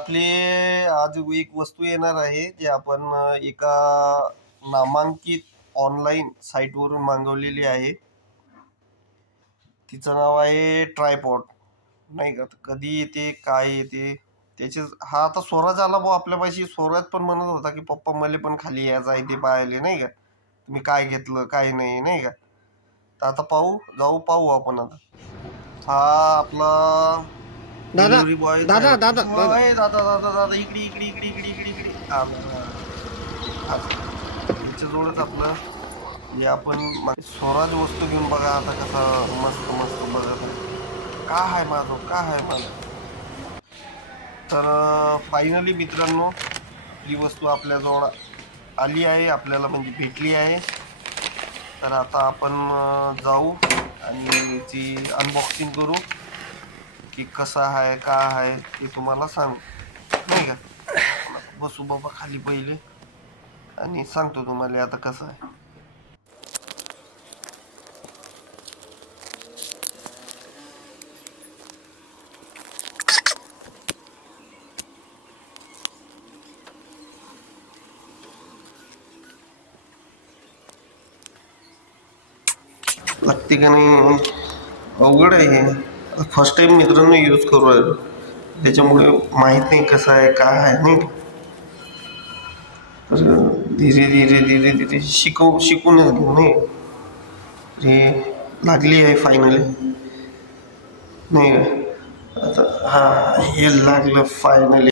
आपले आपली आज एक वस्तू येणार आहे जे आपण एका नामांकित ऑनलाईन साईटवरून मागवलेली आहे. तिचं नाव आहे ट्रायपॉड नाही का? कधी येते काय येते? त्याचे हा आता स्वराज आला भाऊ आपल्यापाशी स्वराज पण म्हणत होता की पप्पा मला पण खाली यायचं आहे ते पाहायला नाही का? तुम्ही काय घेतलं काय नाही नाही का? तर आता पाहू जाऊ पाहू आपण आता. हा आपला दादा, delivery boy दादा, दादा, दादा. दादा दादा दादा इकडे इकडे इकडे इकडे इकडे इकडे. हा, हा. आपलं. जे आपण स्वराज वस्तू घेऊन बघा आता कसा मस्त मस्त बघत आहे. का आहे माझं? का आहे माझं? तर फायनली मित्रांनो ही वस्तू आपल्याजवळ आली आहे. आपल्याला म्हणजे भेटली आहे. तर आता आपण अं, जाऊ आणि याची अनबॉक्सिंग करू. की कसा आहे का आहे ते तुम्हाला सांग. नाही का? बसू बाबा खाली पहिले आणि सांगतो तुम्हाला आता कसं आहे. लागते का नाही अवघड आहे हे. फर्स्ट टाइम मित्रांनो यूज करू राहिलो त्याच्यामुळे माहीत नाही कसं आहे काय आहे नाही तर धीरे धीरे धीरे धीरे शिकव शिकूनच घेऊ नाही हे लागली आहे फायनली नाही आता हां हे लागलं फायनली